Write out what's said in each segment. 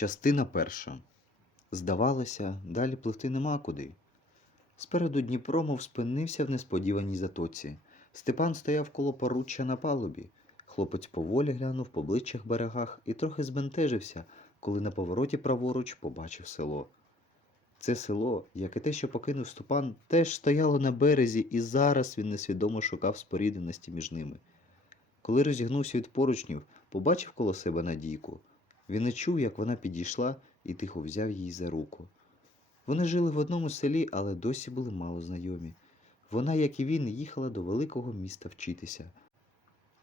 Частина перша. Здавалося, далі пливти нема куди. Спереду Дніпро мов спинився в несподіваній затоці. Степан стояв коло поруччя на палубі. Хлопець поволі глянув по ближчих берегах і трохи збентежився, коли на повороті праворуч побачив село. Це село, як і те, що покинув Степан, теж стояло на березі, і зараз він несвідомо шукав спорідненості між ними. Коли розігнувся від поручнів, побачив коло себе Надійку. Він не чув, як вона підійшла і тихо взяв її за руку. Вони жили в одному селі, але досі були мало знайомі. Вона, як і він, їхала до великого міста вчитися.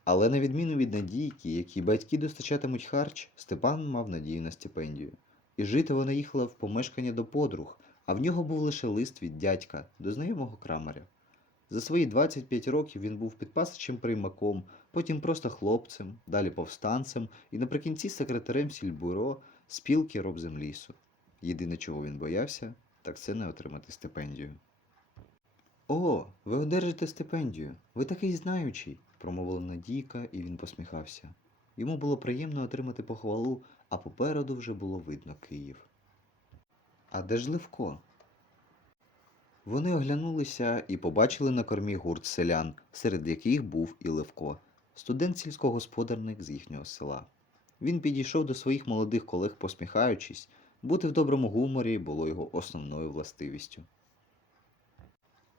Але на відміну від Надійки, якій батьки достачатимуть харч, Степан мав надію на стипендію. І жити вона їхала в помешкання до подруг, а в нього був лише лист від дядька до знайомого крамаря. За свої 25 років він був підпасичем приймаком, потім просто хлопцем, далі повстанцем і наприкінці секретарем сільбюро спілки робземлісу. Єдине, чого він боявся, так це не отримати стипендію. О, ви одержите стипендію. Ви такий знаючий, промовила Надійка, і він посміхався. Йому було приємно отримати похвалу, а попереду вже було видно Київ. А де ж Левко? Вони оглянулися і побачили на кормі гурт селян, серед яких був і Левко, студент сільськогосподарник з їхнього села. Він підійшов до своїх молодих колег, посміхаючись, бути в доброму гуморі було його основною властивістю.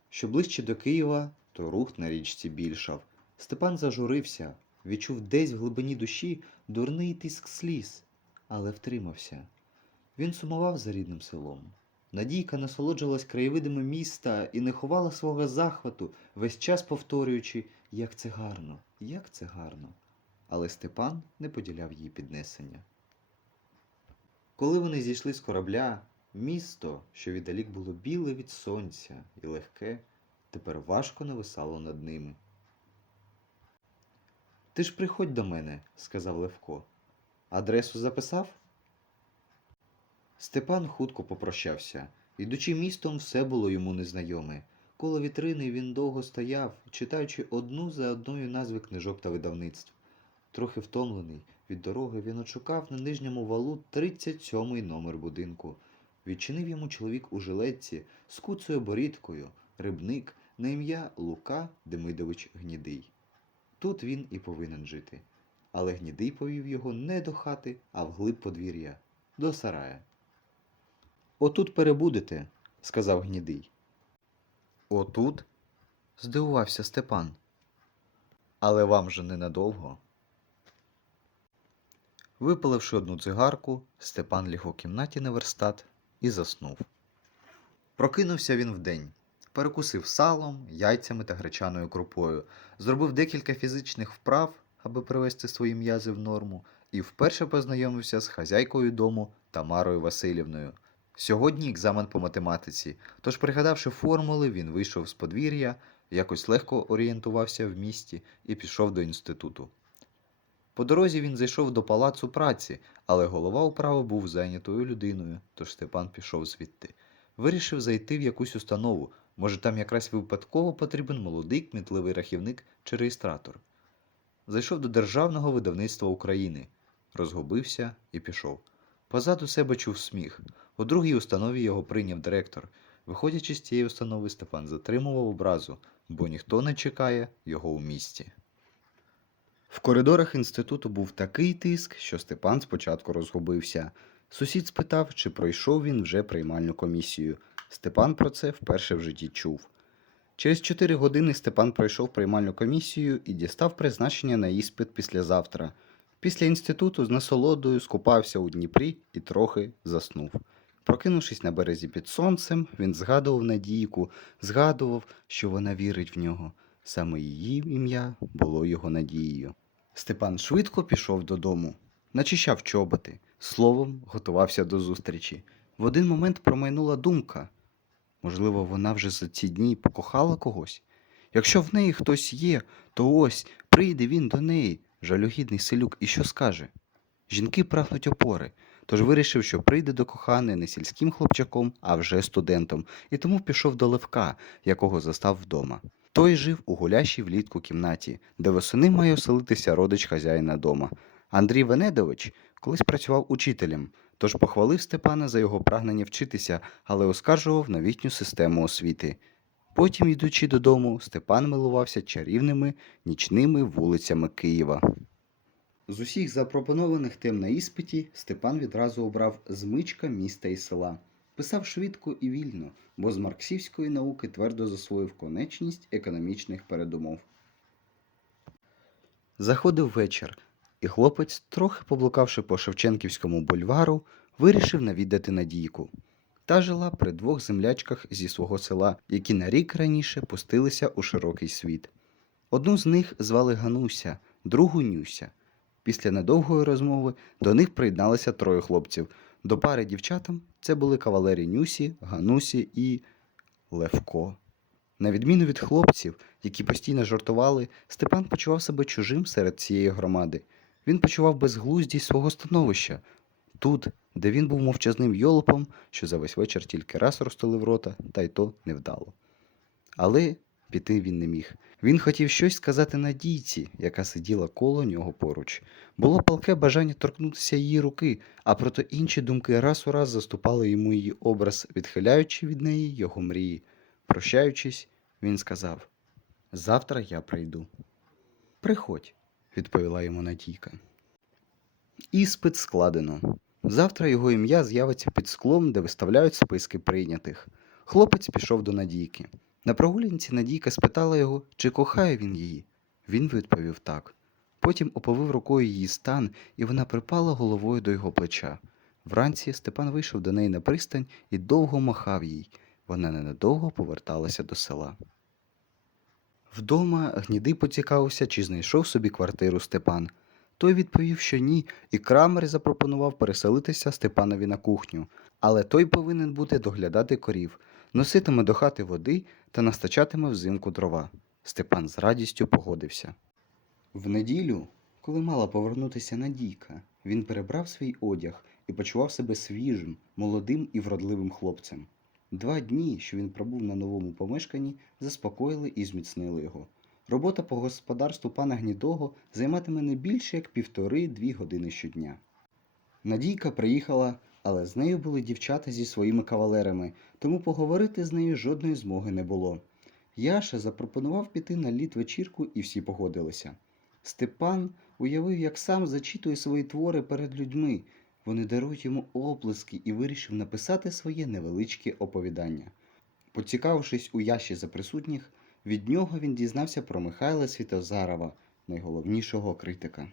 Що ближче до Києва, то рух на річці більшав. Степан зажурився, відчув десь в глибині душі дурний тиск сліз, але втримався. Він сумував за рідним селом. Надійка насолоджувалась краєвидами міста і не ховала свого захвату, весь час повторюючи, як це гарно, як це гарно. Але Степан не поділяв її піднесення. Коли вони зійшли з корабля, місто, що віддалік було біле від сонця і легке, тепер важко нависало над ними. Ти ж приходь до мене, сказав Левко. Адресу записав? Степан хутко попрощався. Ідучи містом, все було йому незнайоме. Коло вітрини він довго стояв, читаючи одну за одною назви книжок та видавництв. Трохи втомлений від дороги, він очукав на нижньому валу 37-й номер будинку. Відчинив йому чоловік у жилетці з куцею борідкою, рибник на ім'я Лука Демидович Гнідий. Тут він і повинен жити. Але Гнідий повів його не до хати, а вглиб подвір'я, до сарая. Отут перебудете, сказав Гнідий. Отут? здивувався Степан. Але вам же ненадовго. Випаливши одну цигарку, Степан ліг у кімнаті на верстат і заснув. Прокинувся він вдень, перекусив салом, яйцями та гречаною крупою, зробив декілька фізичних вправ, аби привести свої м'язи в норму, і вперше познайомився з хазяйкою дому Тамарою Васильівною. Сьогодні екзамен по математиці, тож, пригадавши формули, він вийшов з подвір'я, якось легко орієнтувався в місті і пішов до інституту. По дорозі він зайшов до палацу праці, але голова управи був зайнятою людиною, тож Степан пішов звідти. Вирішив зайти в якусь установу, може там якраз випадково потрібен молодий кмітливий рахівник чи реєстратор. Зайшов до Державного видавництва України, розгубився і пішов. Позаду себе чув сміх. У другій установі його прийняв директор. Виходячи з цієї установи, Степан затримував образу, бо ніхто не чекає його у місті. В коридорах інституту був такий тиск, що Степан спочатку розгубився. Сусід спитав, чи пройшов він вже приймальну комісію. Степан про це вперше в житті чув. Через чотири години Степан пройшов приймальну комісію і дістав призначення на іспит післязавтра. Після інституту з насолодою скупався у Дніпрі і трохи заснув. Прокинувшись на березі під сонцем, він згадував Надійку, згадував, що вона вірить в нього. Саме її ім'я було його надією. Степан швидко пішов додому, начищав чоботи, словом, готувався до зустрічі. В один момент промайнула думка. Можливо, вона вже за ці дні покохала когось. Якщо в неї хтось є, то ось прийде він до неї, жалюгідний селюк, і що скаже? Жінки прагнуть опори, тож вирішив, що прийде до коханої не сільським хлопчаком, а вже студентом, і тому пішов до Левка, якого застав вдома. Той жив у гулящій влітку кімнаті, де восени має оселитися родич хазяїна дома. Андрій Венедович колись працював учителем, тож похвалив Степана за його прагнення вчитися, але оскаржував новітню систему освіти. Потім, йдучи додому, Степан милувався чарівними нічними вулицями Києва. З усіх запропонованих тем на іспиті Степан відразу обрав змичка міста і села. Писав швидко і вільно, бо з марксівської науки твердо засвоїв конечність економічних передумов. Заходив вечір, і хлопець, трохи поблукавши по Шевченківському бульвару, вирішив навідати Надійку. Та жила при двох землячках зі свого села, які на рік раніше пустилися у широкий світ. Одну з них звали Гануся, другу Нюся. Після недовгої розмови до них приєдналося троє хлопців. До пари дівчатам це були кавалері Нюсі, Ганусі і Левко. На відміну від хлопців, які постійно жартували, Степан почував себе чужим серед цієї громади. Він почував безглуздість свого становища. Тут, де він був мовчазним йолопом, що за весь вечір тільки раз розтулив рота, та й то невдало. Але піти він не міг. Він хотів щось сказати Надійці, яка сиділа коло нього поруч. Було палке бажання торкнутися її руки, а проте інші думки раз у раз заступали йому її образ, відхиляючи від неї його мрії. Прощаючись, він сказав: Завтра я прийду. Приходь, відповіла йому Надійка. Іспит складено. Завтра його ім'я з'явиться під склом, де виставляють списки прийнятих. Хлопець пішов до Надійки. На прогулянці Надійка спитала його, чи кохає він її. Він відповів так. Потім оповив рукою її стан, і вона припала головою до його плеча. Вранці Степан вийшов до неї на пристань і довго махав їй. Вона ненадовго поверталася до села. Вдома гніди поцікавився, чи знайшов собі квартиру Степан. Той відповів, що ні, і крамер запропонував переселитися Степанові на кухню, але той повинен бути доглядати корів, носитиме до хати води та настачатиме взимку дрова. Степан з радістю погодився. В неділю, коли мала повернутися Надійка, він перебрав свій одяг і почував себе свіжим, молодим і вродливим хлопцем. Два дні, що він пробув на новому помешканні, заспокоїли і зміцнили його. Робота по господарству пана Гнідого займатиме не більше як півтори-дві години щодня. Надійка приїхала, але з нею були дівчата зі своїми кавалерами, тому поговорити з нею жодної змоги не було. Яша запропонував піти на літ вечірку, і всі погодилися. Степан уявив, як сам зачитує свої твори перед людьми. Вони дарують йому оплески і вирішив написати своє невеличке оповідання. Поцікавившись у Яші за присутніх, від нього він дізнався про Михайла Світозарова, найголовнішого критика.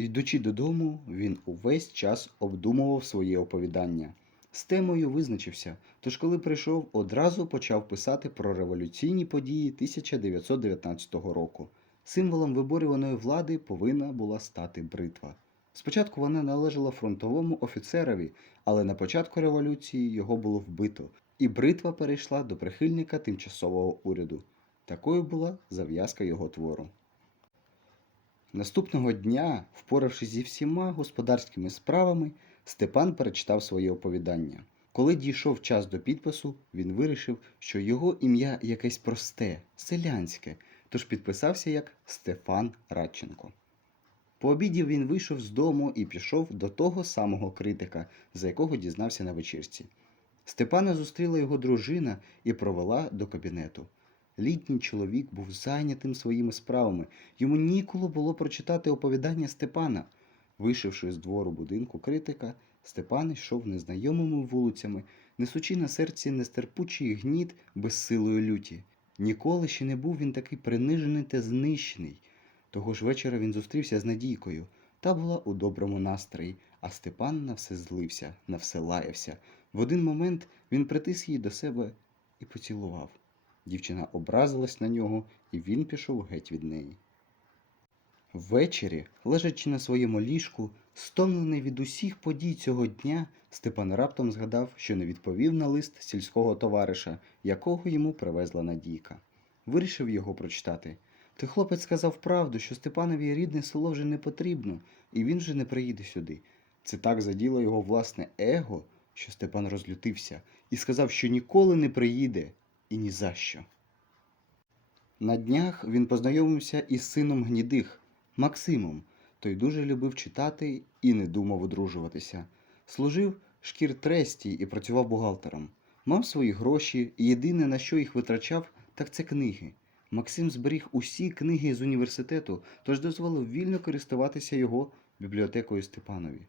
Йдучи додому, він увесь час обдумував своє оповідання. З темою визначився, тож коли прийшов, одразу почав писати про революційні події 1919 року. Символом виборюваної влади повинна була стати бритва. Спочатку вона належала фронтовому офіцерові, але на початку революції його було вбито, і бритва перейшла до прихильника тимчасового уряду. Такою була зав'язка його твору. Наступного дня, впоравшись зі всіма господарськими справами, Степан перечитав своє оповідання. Коли дійшов час до підпису, він вирішив, що його ім'я якесь просте, селянське, тож підписався як Стефан Радченко. По обіді він вийшов з дому і пішов до того самого критика, за якого дізнався на вечірці. Степана зустріла його дружина і провела до кабінету. Літній чоловік був зайнятим своїми справами. Йому ніколи було прочитати оповідання Степана. Вийшовши з двору будинку критика, Степан йшов незнайомими вулицями, несучи на серці нестерпучий гніт безсилої люті. Ніколи ще не був він такий принижений та знищений. Того ж вечора він зустрівся з Надійкою. Та була у доброму настрої, а Степан на все злився, на все лаявся. В один момент він притис її до себе і поцілував. Дівчина образилась на нього, і він пішов геть від неї. Ввечері, лежачи на своєму ліжку, стомлений від усіх подій цього дня, Степан раптом згадав, що не відповів на лист сільського товариша, якого йому привезла Надійка. Вирішив його прочитати. Ти хлопець сказав правду, що Степанові рідне село вже не потрібно, і він вже не приїде сюди. Це так заділо його власне его, що Степан розлютився і сказав, що ніколи не приїде і ні за що. На днях він познайомився із сином гнідих Максимом. Той дуже любив читати і не думав одружуватися. Служив шкір тресті і працював бухгалтером. Мав свої гроші, і єдине, на що їх витрачав, так це книги. Максим зберіг усі книги з університету, тож дозволив вільно користуватися його бібліотекою Степанові.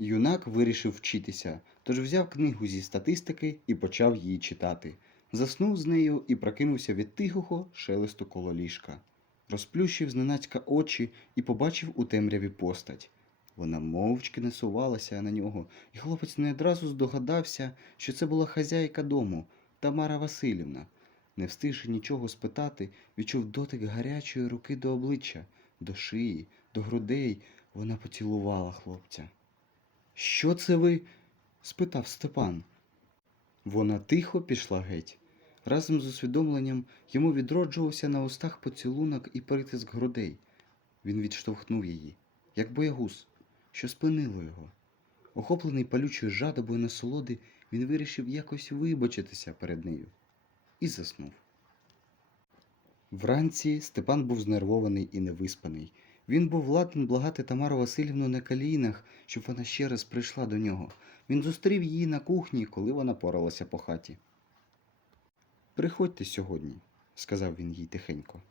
Юнак вирішив вчитися, тож взяв книгу зі статистики і почав її читати. Заснув з нею і прокинувся від тихого шелесту коло ліжка. Розплющив зненацька очі і побачив у темряві постать. Вона мовчки насувалася на нього, і хлопець не одразу здогадався, що це була хазяйка дому Тамара Васильівна. Не встигши нічого спитати, відчув дотик гарячої руки до обличчя, до шиї, до грудей. Вона поцілувала хлопця. Що це ви? спитав Степан. Вона тихо пішла геть. Разом з усвідомленням йому відроджувався на устах поцілунок і притиск грудей. Він відштовхнув її, як боягуз, що спинило його. Охоплений палючою жадобою насолоди, він вирішив якось вибачитися перед нею і заснув. Вранці Степан був знервований і невиспаний. Він був ладен благати Тамару Васильівну на колінах, щоб вона ще раз прийшла до нього. Він зустрів її на кухні, коли вона поралася по хаті. Приходьте сьогодні, сказав він їй тихенько.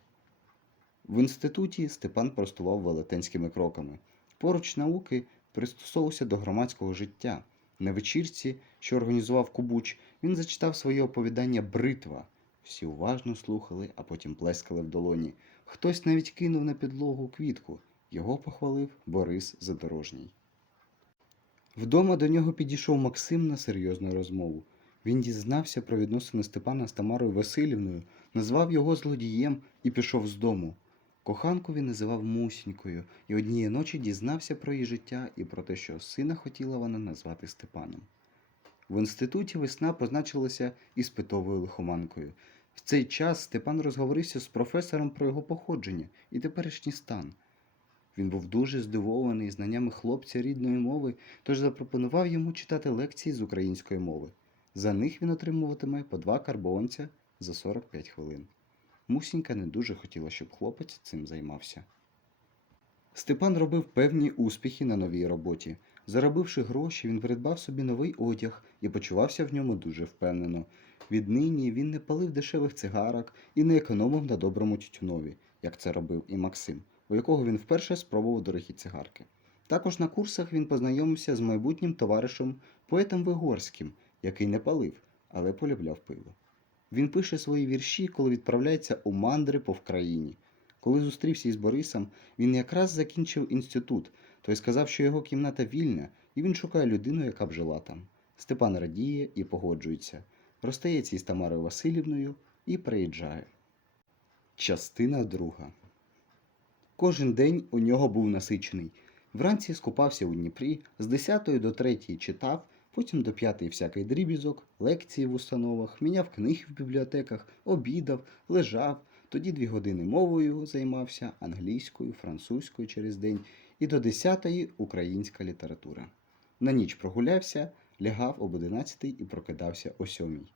В інституті Степан простував велетенськими кроками. Поруч науки пристосовувався до громадського життя. На вечірці, що організував Кубуч, він зачитав своє оповідання Бритва. Всі уважно слухали, а потім плескали в долоні. Хтось навіть кинув на підлогу квітку. Його похвалив Борис Задорожній. Вдома до нього підійшов Максим на серйозну розмову. Він дізнався про відносини Степана з Тамарою Васильівною, назвав його злодієм і пішов з дому. Коханку він називав Мусінькою, і однієї ночі дізнався про її життя і про те, що сина хотіла вона назвати Степаном. В інституті весна позначилася іспитовою лихоманкою. В цей час Степан розговорився з професором про його походження і теперішній стан. Він був дуже здивований знаннями хлопця рідної мови, тож запропонував йому читати лекції з української мови. За них він отримуватиме по два карбованця за 45 хвилин. Мусінька не дуже хотіла, щоб хлопець цим займався. Степан робив певні успіхи на новій роботі. Заробивши гроші, він придбав собі новий одяг і почувався в ньому дуже впевнено. Віднині він не палив дешевих цигарок і не економив на доброму тютюнові, як це робив і Максим, у якого він вперше спробував дорогі цигарки. Також на курсах він познайомився з майбутнім товаришем поетом Вигорським, який не палив, але полюбляв пиво. Він пише свої вірші, коли відправляється у мандри по Вкраїні. Коли зустрівся із Борисом, він якраз закінчив інститут, той сказав, що його кімната вільна, і він шукає людину, яка б жила там. Степан радіє і погоджується, розстається із Тамарою Васильівною і приїжджає. Частина друга. Кожен день у нього був насичений. Вранці скупався у Дніпрі, з 10 до 3 читав, потім до 5 всякий дрібізок, лекції в установах, міняв книги в бібліотеках, обідав, лежав, тоді дві години мовою займався, англійською, французькою через день, і до 10 українська література. На ніч прогулявся, лягав об 11 і прокидався о 7.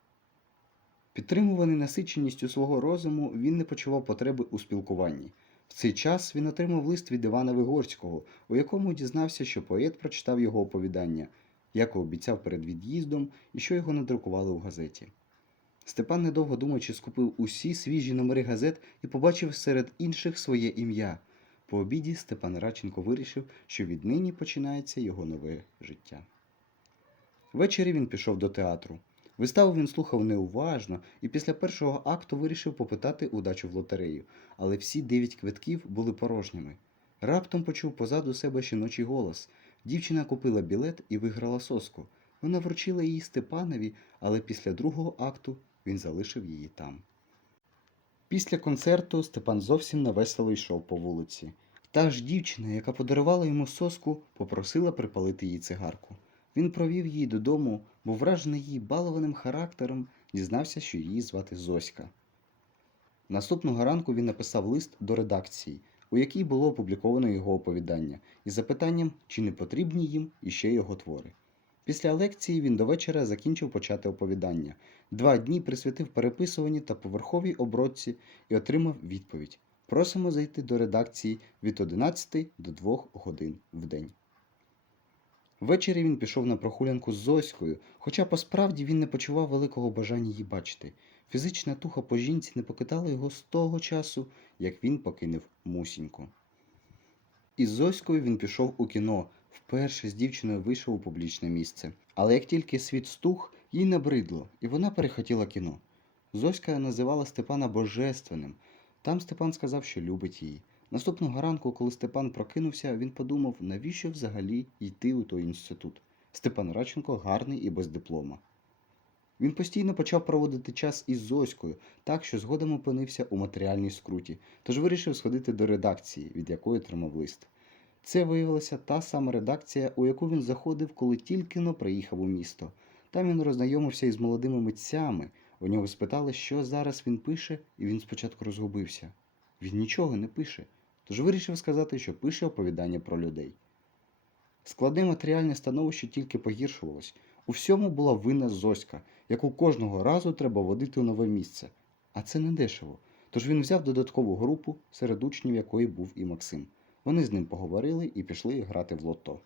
Підтримуваний насиченістю свого розуму, він не почував потреби у спілкуванні. В цей час він отримав лист від Івана Вигорського, у якому дізнався, що поет прочитав його оповідання, як обіцяв перед від'їздом, і що його надрукували в газеті. Степан, недовго думаючи, скупив усі свіжі номери газет і побачив серед інших своє ім'я. По обіді Степан Радченко вирішив, що віднині починається його нове життя. Ввечері він пішов до театру. Виставу він слухав неуважно і після першого акту вирішив попитати удачу в лотерею, але всі дев'ять квитків були порожніми. Раптом почув позаду себе жіночий голос. Дівчина купила білет і виграла соску. Вона вручила її Степанові, але після другого акту він залишив її там. Після концерту Степан зовсім навесело йшов по вулиці. Та ж дівчина, яка подарувала йому соску, попросила припалити їй цигарку. Він провів її додому, був вражений її балованим характером, дізнався, що її звати Зоська. Наступного ранку він написав лист до редакції, у якій було опубліковано його оповідання, із запитанням, чи не потрібні їм іще його твори. Після лекції він до вечора закінчив почати оповідання. Два дні присвятив переписуванні та поверховій обробці і отримав відповідь Просимо зайти до редакції від 11 до 2 годин в день. Ввечері він пішов на прогулянку з Зоською, хоча по справді він не почував великого бажання її бачити. Фізична туха по жінці не покидала його з того часу, як він покинув мусіньку. Із Зоською він пішов у кіно, вперше з дівчиною вийшов у публічне місце. Але як тільки світ стух, їй набридло, і вона перехотіла кіно. Зоська називала Степана божественним. Там Степан сказав, що любить її. Наступного ранку, коли Степан прокинувся, він подумав, навіщо взагалі йти у той інститут. Степан Радченко гарний і без диплома. Він постійно почав проводити час із Зоською, так що згодом опинився у матеріальній скруті, тож вирішив сходити до редакції, від якої отримав лист. Це виявилася та сама редакція, у яку він заходив, коли тільки но приїхав у місто. Там він роззнайомився із молодими митцями. У нього спитали, що зараз він пише, і він спочатку розгубився. Він нічого не пише, тож вирішив сказати, що пише оповідання про людей. Складне матеріальне становище тільки погіршувалось. У всьому була винна Зоська, яку кожного разу треба водити у нове місце. А це не дешево. Тож він взяв додаткову групу, серед учнів якої був і Максим. Вони з ним поговорили і пішли грати в лото.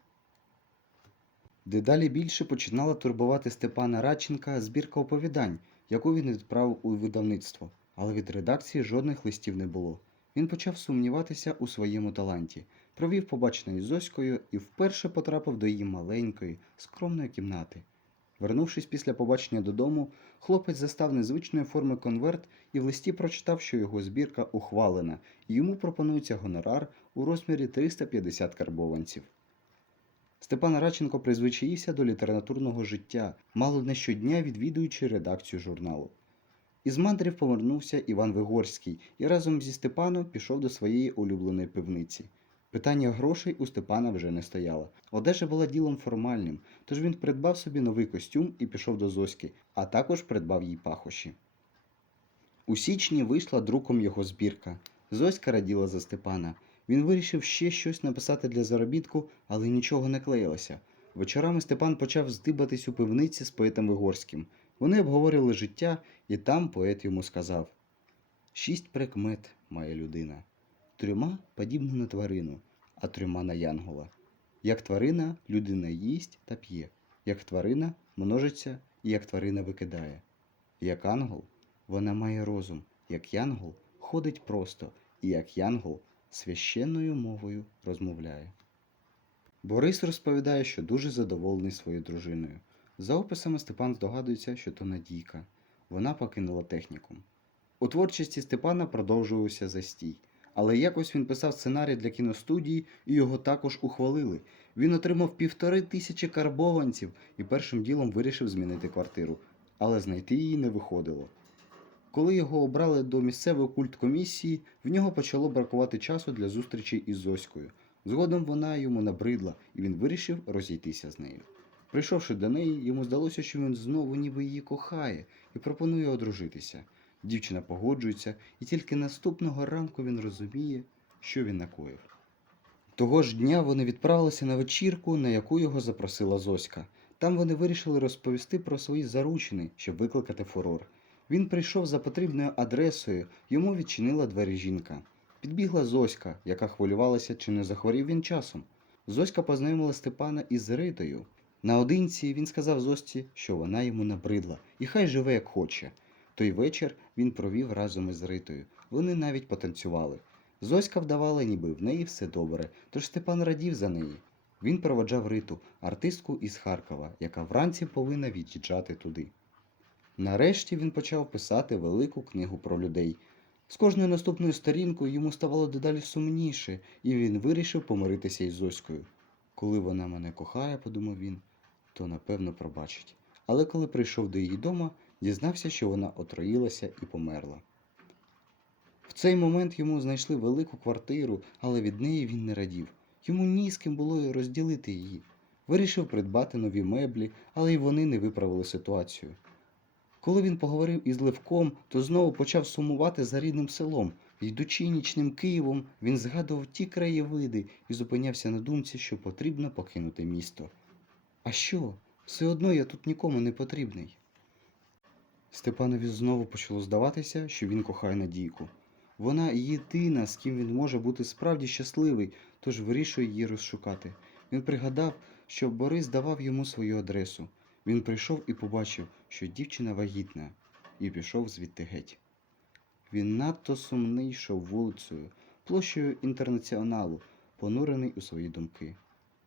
Дедалі більше починала турбувати Степана Радченка збірка оповідань, яку він відправив у видавництво, але від редакції жодних листів не було. Він почав сумніватися у своєму таланті, провів побачення із Зоською і вперше потрапив до її маленької, скромної кімнати. Вернувшись після побачення додому, хлопець застав незвичної форми конверт і в листі прочитав, що його збірка ухвалена, і йому пропонується гонорар у розмірі 350 карбованців. Степан Радченко призвичаївся до літературного життя, мало не щодня відвідуючи редакцію журналу. Із мандрів повернувся Іван Вигорський і разом зі Степаном пішов до своєї улюбленої пивниці. Питання грошей у Степана вже не стояло. Одежа була ділом формальним, тож він придбав собі новий костюм і пішов до Зоськи, а також придбав їй пахощі. У січні вийшла друком його збірка. Зоська раділа за Степана. Він вирішив ще щось написати для заробітку, але нічого не клеїлося. Вечорами Степан почав здибатись у пивниці з поетом Вигорським. Вони обговорювали життя, і там поет йому сказав: Шість прикмет має людина. Трьома подібна на тварину, а трьома на янгола. Як тварина, людина їсть та п'є, як тварина множиться і як тварина викидає. Як ангел, вона має розум, як янгол ходить просто, і як янгол священною мовою розмовляє. Борис розповідає, що дуже задоволений своєю дружиною. За описами Степан здогадується, що то Надійка. Вона покинула технікум. У творчості Степана продовжувався застій, але якось він писав сценарій для кіностудії і його також ухвалили. Він отримав півтори тисячі карбованців і першим ділом вирішив змінити квартиру, але знайти її не виходило. Коли його обрали до місцевої культкомісії, в нього почало бракувати часу для зустрічі із Зоською. Згодом вона йому набридла, і він вирішив розійтися з нею. Прийшовши до неї, йому здалося, що він знову ніби її кохає і пропонує одружитися. Дівчина погоджується, і тільки наступного ранку він розуміє, що він накоїв. Того ж дня вони відправилися на вечірку, на яку його запросила Зоська. Там вони вирішили розповісти про свої заручини, щоб викликати фурор. Він прийшов за потрібною адресою, йому відчинила двері жінка. Підбігла Зоська, яка хвилювалася, чи не захворів він часом. Зоська познайомила Степана із Ритою. Наодинці він сказав Зосці, що вона йому набридла, і хай живе як хоче. Той вечір він провів разом із Ритою. Вони навіть потанцювали. Зоська вдавала, ніби в неї все добре, тож Степан радів за неї. Він проводжав Риту, артистку із Харкова, яка вранці повинна від'їжджати туди. Нарешті він почав писати велику книгу про людей. З кожною наступною сторінкою йому ставало дедалі сумніше, і він вирішив помиритися із Зоською. Коли вона мене кохає, подумав він, то напевно пробачить. Але коли прийшов до її дома, дізнався, що вона отруїлася і померла. В цей момент йому знайшли велику квартиру, але від неї він не радів. Йому ні з ким було розділити її. Вирішив придбати нові меблі, але й вони не виправили ситуацію. Коли він поговорив із Левком, то знову почав сумувати за рідним селом. Йдучи нічним Києвом, він згадував ті краєвиди і зупинявся на думці, що потрібно покинути місто. А що? Все одно я тут нікому не потрібний. Степанові знову почало здаватися, що він кохає Надійку. Вона єдина, з ким він може бути справді щасливий, тож вирішує її розшукати. Він пригадав, що Борис давав йому свою адресу. Він прийшов і побачив, що дівчина вагітна, і пішов звідти геть. Він надто сумний йшов вулицею, площею інтернаціоналу, понурений у свої думки.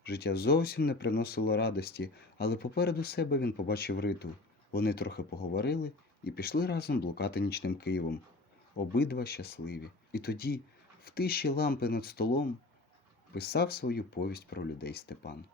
Життя зовсім не приносило радості, але попереду себе він побачив риту. Вони трохи поговорили і пішли разом блукати нічним Києвом. Обидва щасливі. І тоді, в тиші лампи над столом, писав свою повість про людей Степан.